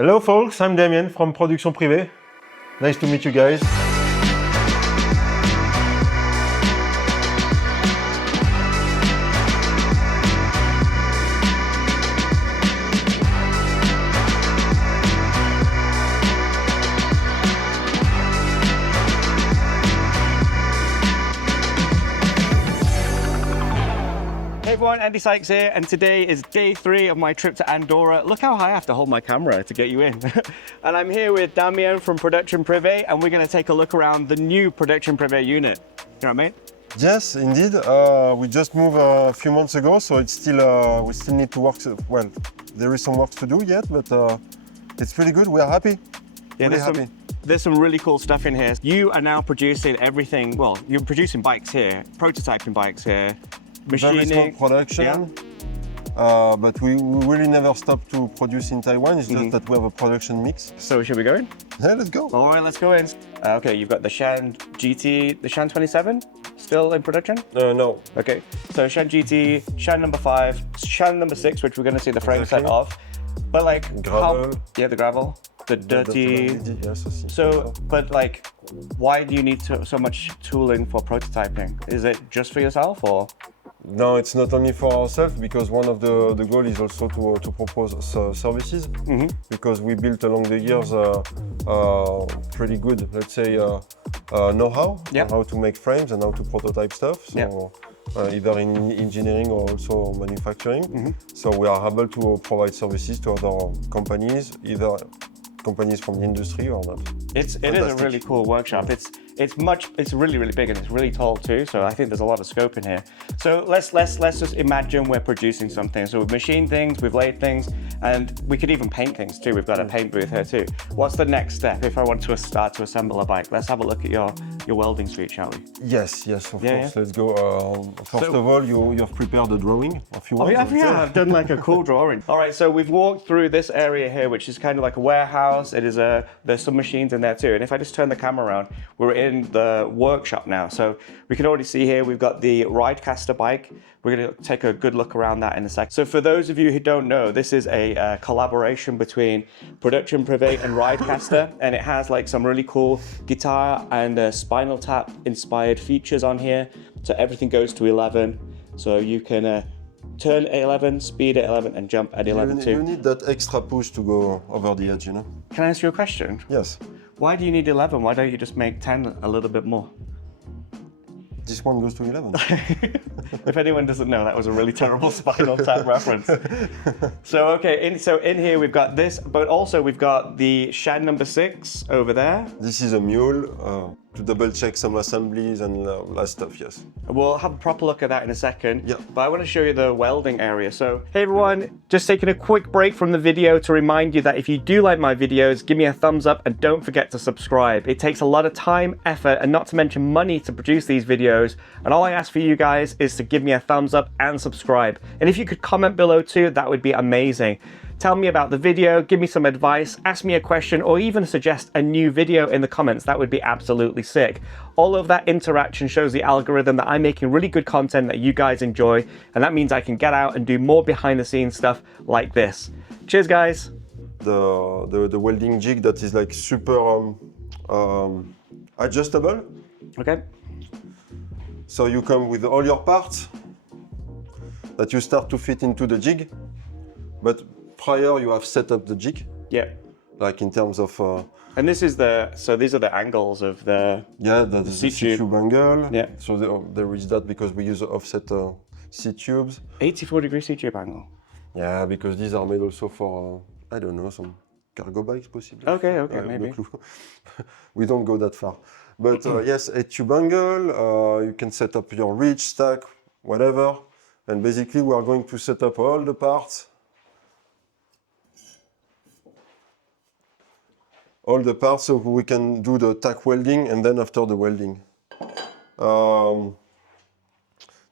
Hello folks, I'm Damien from Production Privée. Nice to meet you guys. Hey everyone, Andy Sykes here, and today is day 3 of my trip to Andorra. Look how high I have to hold my camera to get you in. And I'm here with Damien from Production Privee, and we're going to take a look around the new Production Privee unit. You know what I mean? Yes, indeed. We just moved a few months ago, so it's still we still need to work. Well, there is some work to do yet, but it's pretty good. We are happy. Yeah, really happy. There's some really cool stuff in here. You are now producing everything. Well, you're producing bikes here, prototyping bikes here. Machining. Very small production, yeah. but we really never stop to produce in Taiwan. It's just that we have a production mix. So should we go in? Yeah, let's go. All right, let's go in. Okay, you've got the Shan GT, the Shan 27, still in production? No. Okay, so Shan GT, Shan number 5, Shan number 6, which we're going to see the frame set of. But like, gravel. Yeah, the gravel, the dirty. Yes, I see. So, but like, why do you need so much tooling for prototyping? Is it just for yourself or? No, it's not only for ourselves, because one of the goal is also to propose services, because we built along the years pretty good, let's say, know-how on how to make frames and how to prototype stuff. So either in engineering or also manufacturing. So we are able to provide services to other companies, either companies from the industry or not. It is a really cool workshop. It's really big, and it's really tall too. So I think there's a lot of scope in here. So let's just imagine we're producing something. So we've machined things, we've laid things, and we could even paint things too. We've got a paint booth here too. What's the next step if I want to start to assemble a bike? Let's have a look at your welding suite, shall we? Yes, of course. Yeah. Let's go. First of all, you have prepared a drawing of your I've done like a cool drawing. All right, so we've walked through this area here, which is kind of like a warehouse. It is there's some machines in there too. And if I just turn the camera around, we're in the workshop now. So we can already see here, we've got the Ridecaster bike. We're going to take a good look around that in a sec. So for those of you who don't know, this is a collaboration between Production Privee and Ridecaster, and it has like some really cool guitar and Spinal Tap inspired features on here. So everything goes to 11. So you can turn at 11, speed at 11, and jump at 11 too. You need that extra push to go over the edge, you know? Can I ask you a question? Yes. Why do you need 11? Why don't you just make 10 a little bit more? This one goes to 11. If anyone doesn't know, that was a really terrible Spinal Tap reference. So okay, in here we've got this, but also we've got the Shan number 6 over there. This is a mule to double check some assemblies and last stuff, yes. We'll have a proper look at that in a second. Yeah. But I want to show you the welding area. So, hey everyone, just taking a quick break from the video to remind you that if you do like my videos, give me a thumbs up and don't forget to subscribe. It takes a lot of time, effort, and not to mention money to produce these videos. And all I ask for you guys is to give me a thumbs up and subscribe. And if you could comment below too, that would be amazing. Tell me about the video, give me some advice, ask me a question, or even suggest a new video in the comments. That would be absolutely sick. All of that interaction shows the algorithm that I'm making really good content that you guys enjoy, and that means I can get out and do more behind the scenes stuff like this. Cheers, guys. The welding jig that is like super adjustable. Okay. So you come with all your parts that you start to fit into the jig, but prior you have set up the jig. Yeah. Like in terms of. And this is so these are the angles of the. Yeah, the C-tube angle. Yeah. So there is that because we use offset C-tubes. 84-degree C-tube angle. Yeah, because these are made also for I don't know, some cargo bikes possibly. Okay, maybe. No clue. We don't go that far. But yes, a tube angle. You can set up your reach, stack, whatever. And basically, we are going to set up all the parts. So we can do the tack welding, and then after the welding.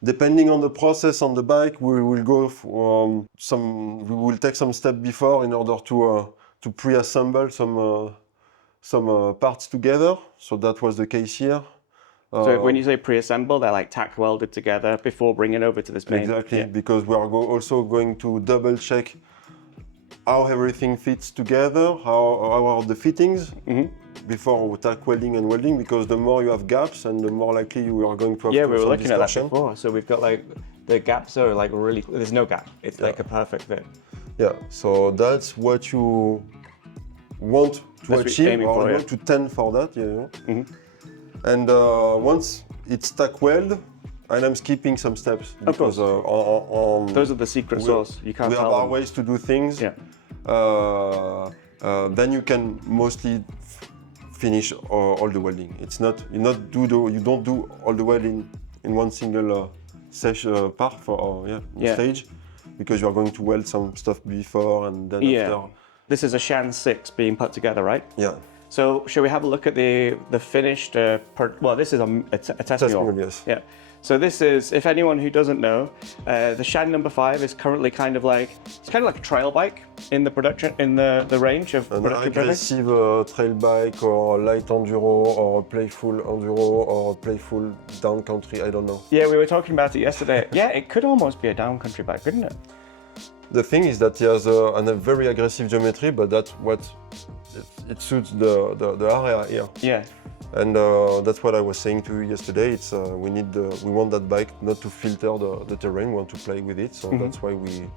Depending on the process on the bike, we will go we will take some step before in order to pre-assemble some parts together. So that was the case here. So when you say pre-assemble, they're like tack welded together before bringing over to this main. Exactly, because we are also going to double check how everything fits together, how are the fittings before tack welding and welding, because the more you have gaps and the more likely you are going to have we some were looking at that distortion. before. So we've got like the gaps are like really, there's no gap. It's like a perfect fit. Yeah, so that's what you want to achieve, or you want to tend for that, you know. And once it's tack weld, and I'm skipping some steps because those are the secret sauce. You can't we tell have our them. ways to do things. Yeah. Then you can mostly finish all the welding. It's not you don't do all the welding in one single part for stage, because you are going to weld some stuff before and then after. This is a Shan 6 being put together, right? Yeah. So shall we have a look at the finished? Well, this is a test mule. Yes. Yeah. So this is, if anyone who doesn't know, the Shan No. 5 is currently kind of like a trail bike in the range of An Production Privee. aggressive trail bike or light enduro or playful enduro or playful down country, I don't know. Yeah, we were talking about it yesterday. Yeah, it could almost be a down country bike, couldn't it? The thing is that he has a very aggressive geometry, but that's what it suits the area here. Yeah. And that's what I was saying to you yesterday. It's we want that bike not to filter the terrain. We want to play with it. So that's why we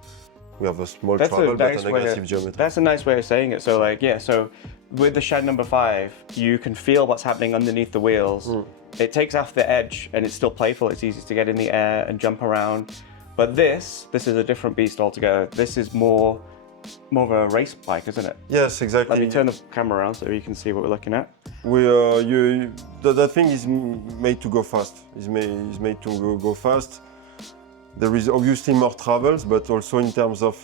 have a small travel but an aggressive geometry. That's a nice way of saying it. So like, yeah, so with the Shan No. 5, you can feel what's happening underneath the wheels. It takes off the edge and it's still playful. It's easy to get in the air and jump around. But this is a different beast altogether. This is more of a race bike, isn't it? Yes, exactly. Let me turn the camera around so you can see what we're looking at. That thing is made to go fast. It's made to go fast. There is obviously more travels, but also in terms of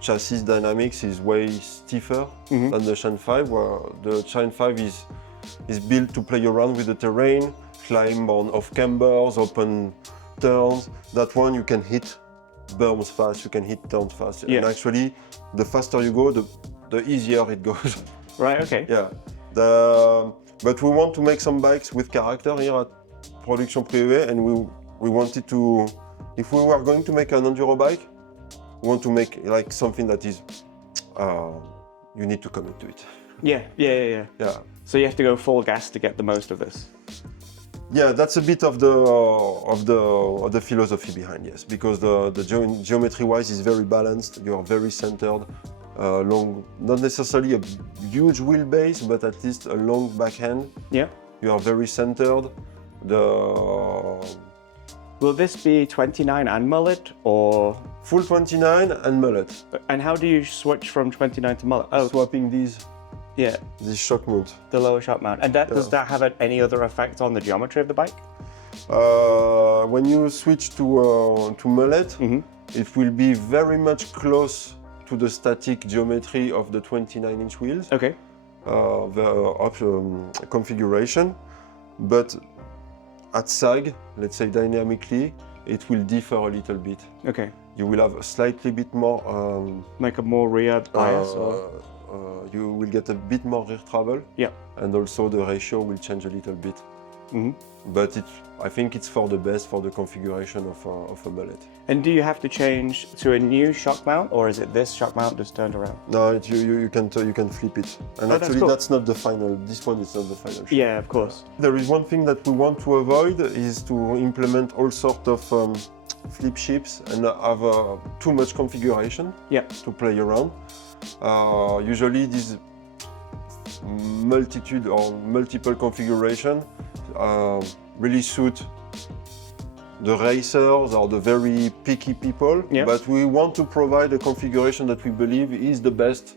chassis dynamics is way stiffer than the Shan 5, where the Shan 5 is built to play around with the terrain, climb on off cambers, open turns. That one you can hit berms fast, you can hit turns fast. Yeah. And actually, the faster you go, the easier it goes. Right, okay. Yeah. But we want to make some bikes with character here at Production Privee, and we wanted to, if we were going to make an enduro bike, we want to make like something that is, you need to commit to it. Yeah. So you have to go full gas to get the most of this. Yeah, that's a bit of the philosophy behind, yes, because the geometry-wise is very balanced. You are very centered, long, not necessarily a huge wheelbase, but at least a long backhand. Yeah. You are very centered. Will this be 29 and mullet or full 29 and mullet? And how do you switch from 29 to mullet? Oh, swapping these. Yeah. This shock mount. The lower shock mount. And does that have any other effect on the geometry of the bike? When you switch to mullet, it will be very much close to the static geometry of the 29-inch wheels. Okay. The configuration, but at sag, let's say dynamically, it will differ a little bit. Okay. You will have a slightly bit more like a more rear bias, or you will get a bit more rear travel. Yeah. And also the ratio will change a little bit. But I think it's for the best for the configuration of a mullet. And do you have to change to a new shock mount, or is it this shock mount just turned around? No, you can flip it. And actually, that's not the final. This one is not the final shock. Yeah, of course. There is one thing that we want to avoid is to implement all sorts of flip ships and have too much configuration to play around. Usually, these multitude or multiple configuration really suit the racers or the very picky people, but we want to provide a configuration that we believe is the best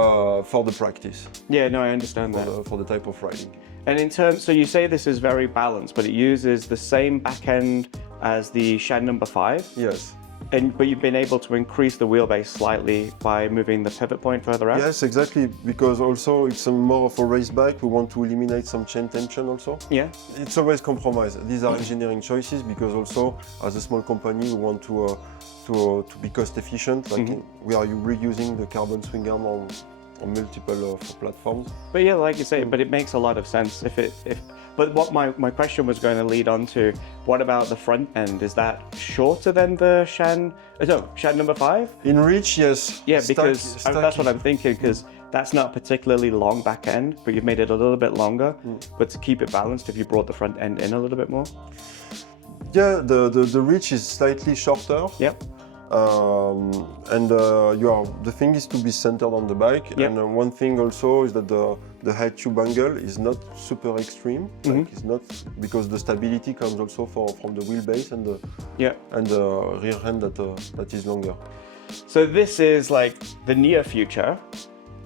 for the practice. Yeah, no, I understand that. For the type of riding. And in terms, so you say this is very balanced, but it uses the same back end as the Shan No. 5? Yes. But you've been able to increase the wheelbase slightly by moving the pivot point further out? Yes, exactly, because also it's more of a race bike. We want to eliminate some chain tension also. Yeah. It's always compromise. These are engineering choices because also as a small company we want to be cost efficient. Like we are reusing the carbon swing arm on multiple platforms. But yeah, like you say, but it makes a lot of sense. But what my question was going to lead on to, what about the front end? Is that shorter than the Shan? No, Shan number 5? In reach, yes. Yeah, because that's what I'm thinking, because that's not a particularly long back end, but you've made it a little bit longer. But to keep it balanced, have you brought the front end in a little bit more? Yeah, the reach is slightly shorter. Yep. The thing is to be centered on the bike. Yep. And one thing also is that the head tube angle is not super extreme. Like it's not, because the stability comes also from the wheelbase and the rear end that is longer. So this is like the near future.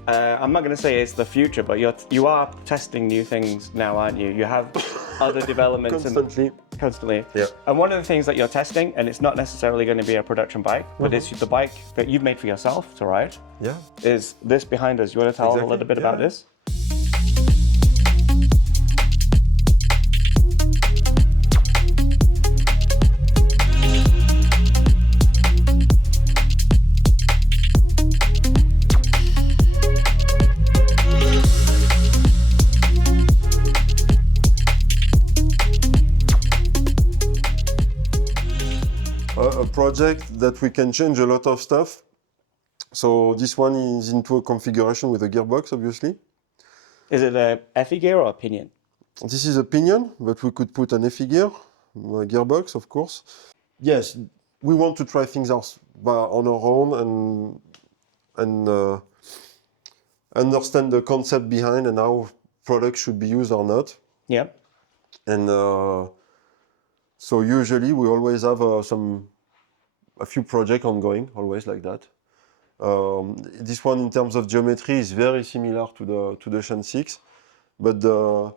I'm not going to say it's the future, but you are testing new things now, aren't you? You have other developments constantly. Yeah. And one of the things that you're testing, and it's not necessarily going to be a production bike, but it's the bike that you've made for yourself to ride. Yeah. Is this behind us? You want to tell a little bit about this? A project that we can change a lot of stuff. So this one is into a configuration with a gearbox, obviously. Is it a FE gear or a pinion? This is a pinion, but we could put an FE gear, a gearbox, of course. Yes, we want to try things out on our own and understand the concept behind and how products should be used or not. Yeah. And so usually we always have a few projects ongoing, always like that. This one, in terms of geometry, is very similar to the Shan 6, but the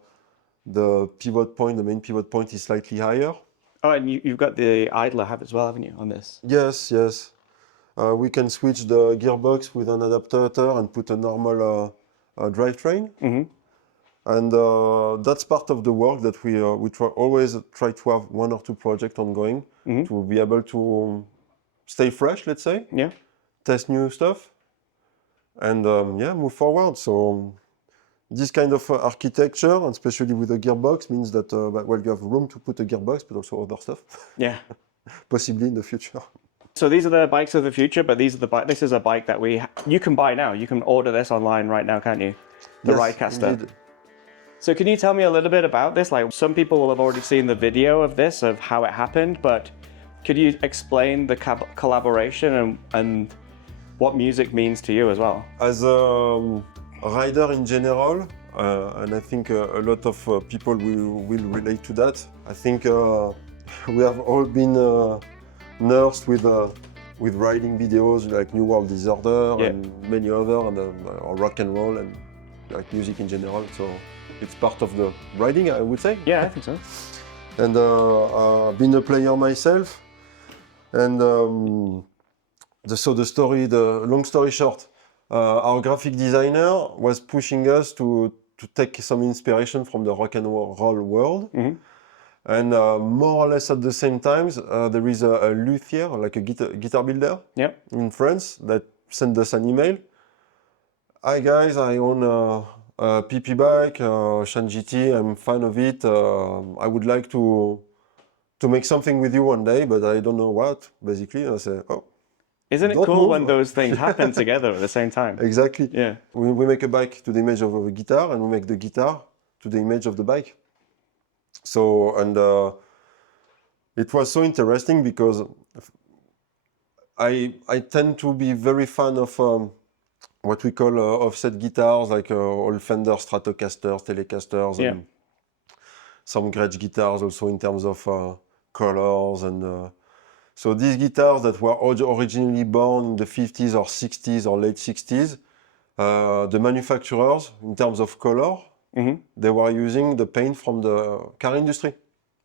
pivot point, the main pivot point, is slightly higher. Oh, and you've got the idler hub as well, haven't you, on this? Yes, yes. We can switch the gearbox with an adapter and put a normal drivetrain. And that's part of the work that we always try to have 1 or 2 projects ongoing to be able to stay fresh, let's say. Yeah. Test new stuff, and move forward. So this kind of architecture, and especially with a gearbox, means that you have room to put a gearbox, but also other stuff. Yeah. Possibly in the future. So these are the bikes of the future, but this is a bike that you can buy now. You can order this online right now, can't you? The Ridecaster. Indeed. So can you tell me a little bit about this? Like, some people will have already seen the video of this, of how it happened, but could you explain the collaboration and what music means to you as well? As a rider in general, and I think a lot of people will relate to that. I think we have all been nursed with riding videos like New World Disorder and many other, or rock and roll and like music in general. So it's part of the riding, I would say. Yeah, I think so. And I've been a player myself, and the long story short, our graphic designer was pushing us to take some inspiration from the rock and roll world. And more or less at the same time, there is a luthier, like a guitar builder in France, that sent us an email. Hi guys, I own a PP bike, Shan GT, I'm a fan of it. I would like to make something with you one day, but I don't know what, basically. And I say, oh. Isn't it cool when those things happen together at the same time? Exactly. Yeah. We make a bike to the image of a guitar, and we make the guitar to the image of the bike. So, and it was so interesting because I tend to be very fan of what we call offset guitars, like all Fender Stratocasters, Telecasters, and some Gretsch guitars also in terms of colors. And so these guitars that were originally born in the 50s or 60s or late 60s, the manufacturers, in terms of color, they were using the paint from the car industry.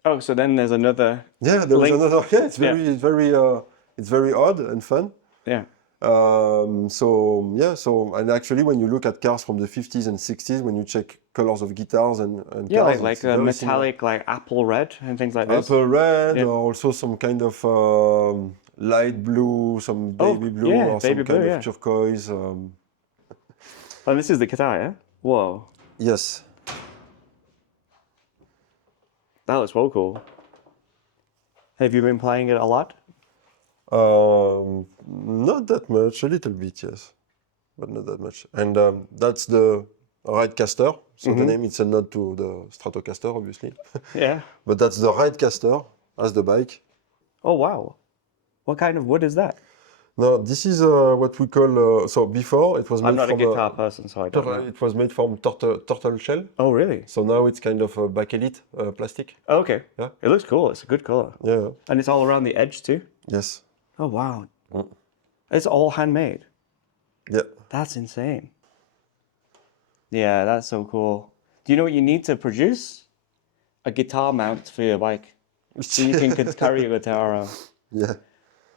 Oh, so then there's another. Yeah, there was another. Yeah, it's very odd and fun. Yeah. And actually, when you look at cars from the 50s and 60s, when you check colors of guitars and cars, like a metallic, like apple red and things like this. Apple red, or also some kind of light blue, some baby blue, or some kind of turquoise. Oh, this is the guitar, yeah? Whoa. Yes. That was so cool. Have you been playing it a lot? Not that much, a little bit, yes, but not that much. And that's the Ridecaster. So the name, it's a nod to the Stratocaster, obviously. Yeah. But that's the Ridecaster as the bike. Oh, wow. What kind of wood is that? Now, this is what we call, so before it was made I'm not from a guitar person, so I don't know. It was made from turtle shell. Oh, really? So now it's kind of a bakelite plastic. Oh, okay. Yeah. It looks cool. It's a good color. Yeah. And it's all around the edge too? Yes. Oh, wow. It's all handmade. Yeah. That's insane. Yeah, that's so cool. Do you know what you need to produce? A guitar mount for your bike. So you can carry your guitar around. Yeah.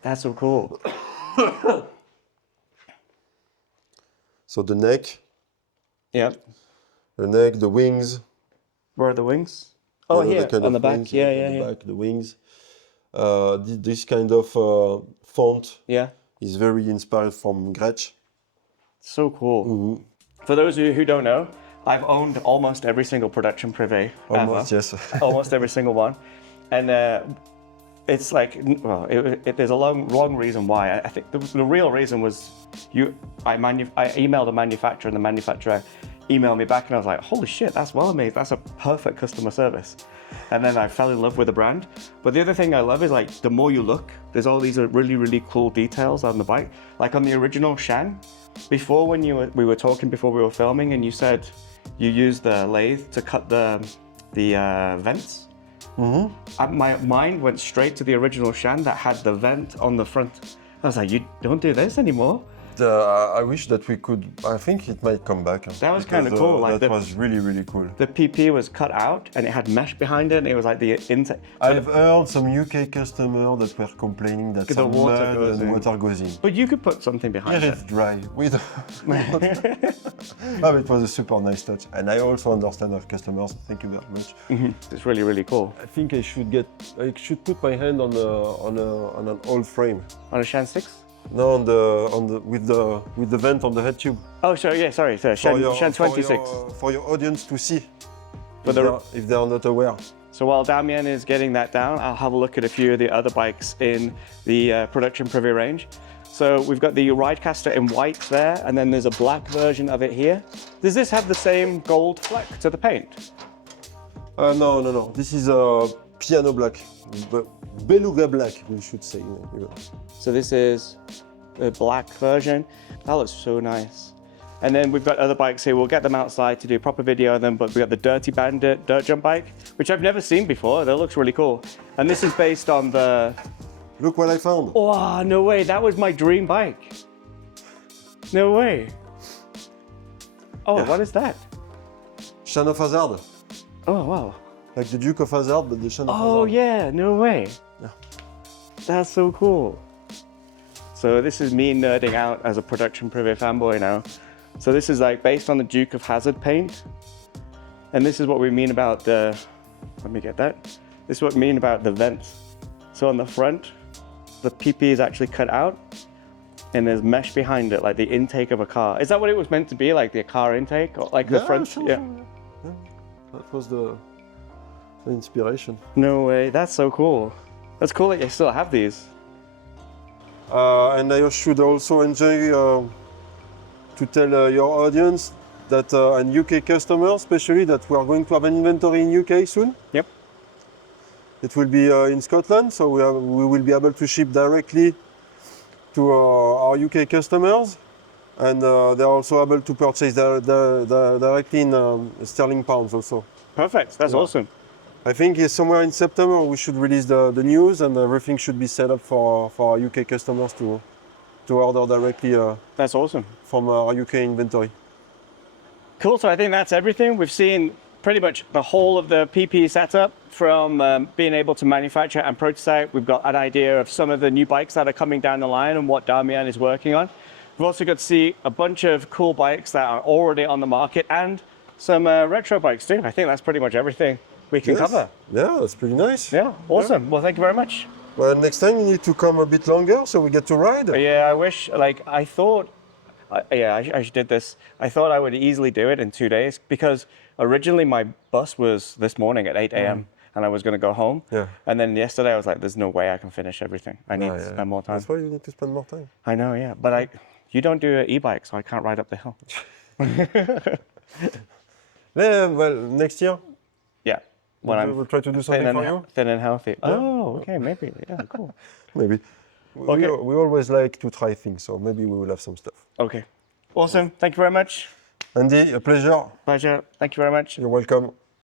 That's so cool. So the neck. Yeah. The neck, the wings. Where are the wings? Oh, You know, here, on the back. wings, Yeah, on yeah, the yeah. back, the wings. This kind of font Yeah. is very inspired from Gretsch. So cool. For those of you who don't know, I've owned almost every single Production Privée Almost, ever. yes. Almost every single one. And it's like, well, there's a long reason why. I think the real reason was I emailed a manufacturer, and the manufacturer emailed me back, and I was like, holy shit, that's well made. That's a perfect customer service. And then I fell in love with the brand. But the other thing I love is, like, the more you look, there's all these really, really cool details on the bike. Like on the original Shan, before when we were talking before we were filming, and you said you used the lathe to cut the vents. My mind went straight to the original Shan that had the vent on the front. I was like, you don't do this anymore? I wish that we could, I think it might come back. That was kind of cool. Like that was really, really cool. The PP was cut out and it had mesh behind it, and it was like the intake. I've heard some UK customers that were complaining that some water mud goes and in. water goes in. But you could put something behind Here it. it's dry. But it was a super nice touch. And I also understand our customers. Thank you very much. It's really, really cool. I think I should put my hand on an old frame. On a Shan 6? No, with the vent on the head tube. Oh, sorry, yeah, sorry. Shan 26. For your audience to see, For if they are not aware. So while Damien is getting that down, I'll have a look at a few of the other bikes in the Production Privée range. So we've got the Ridecaster in white there, and then there's a black version of it here. Does this have the same gold fleck to the paint? No. This is a piano black, beluga black, we should say. So this is the black version. That looks so nice. And then we've got other bikes here. We'll get them outside to do a proper video of them, but we've got the Dirty Bandit dirt jump bike, which I've never seen before. That looks really cool. And this is based on the... Look what I found. Oh, no way. That was my dream bike. No way. Oh, yeah. What is that? Shan of Hazard. Oh, wow. Like the Duke of Hazard, but the Shan of Hazard. Oh, yeah. No way. Yeah. That's so cool. So this is me nerding out as a Production Privée fanboy now. So this is like based on the Duke of Hazard paint. And this is what we mean about the, let me get that. This is what we mean about the vents. So on the front, the PP is actually cut out and there's mesh behind it, like the intake of a car. Is that what it was meant to be, like the car intake? Or like the front? Sure. Yeah. That was the inspiration. No way, that's so cool. That's cool that you still have these. And I should also enjoy to tell your audience that, and UK customers especially, that we are going to have an inventory in UK soon. Yep. It will be in Scotland, so we will be able to ship directly to our UK customers, and they're also able to purchase directly in sterling pounds also. Perfect, that's awesome. I think somewhere in September we should release the news, and everything should be set up for our UK customers to order directly that's awesome. From our UK inventory. Cool, so I think that's everything. We've seen pretty much the whole of the PP setup, from being able to manufacture and prototype. We've got an idea of some of the new bikes that are coming down the line and what Damien is working on. We've also got to see a bunch of cool bikes that are already on the market and some retro bikes too. I think that's pretty much everything we can cover. Yeah, that's pretty nice. Yeah, awesome. Yeah. Well, thank you very much. Well, next time you need to come a bit longer so we get to ride. Yeah, I wish, like, I thought, I did this. I thought I would easily do it in 2 days because originally my bus was this morning at 8 a.m. and I was going to go home. Yeah. And then yesterday I was like, there's no way I can finish everything. I need to spend more time. That's why you need to spend more time. I know, yeah. But you don't do an e-bike, so I can't ride up the hill. Well, next year, Yeah. When we'll try to do something for you. Thin and healthy. Oh, okay, maybe. Yeah, cool. Maybe. Okay. We always like to try things, so maybe we will have some stuff. Okay. Awesome. Thank you very much. Andy, a pleasure. Pleasure. Thank you very much. You're welcome.